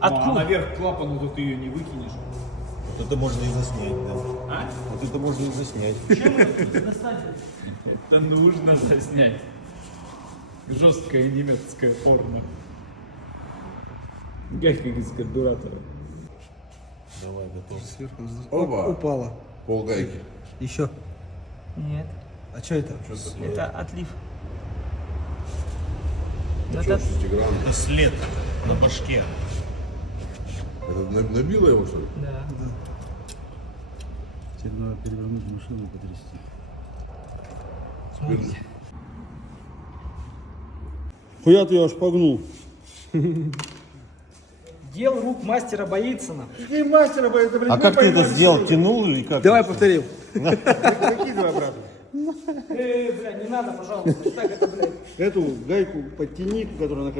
Откуда? А наверх клапана, то ты ее не выкинешь. Вот это можно и заснять, да. А? Вот это можно и заснять. Это нужно заснять. Жесткое немецкое порно. Как из карбюратора. Давай, готов. Оба. Упала. Полгайки. Еще. Нет, А что это? это отлив. Ну, Это- что, шестиграмм? Это след на башке. Это набило его, что ли? Да. Тебе надо перевернуть машину и потрясти. Смотрите. Хуя ты я шпагнул. Дел рук мастера Боицына. Какие мастера, это, блядь, А как ты это сделал? Кинул или как? Давай повторим. Выкидывай обратно. Бля, не надо, пожалуйста. Так это, блядь. Эту гайку подтяни, которая на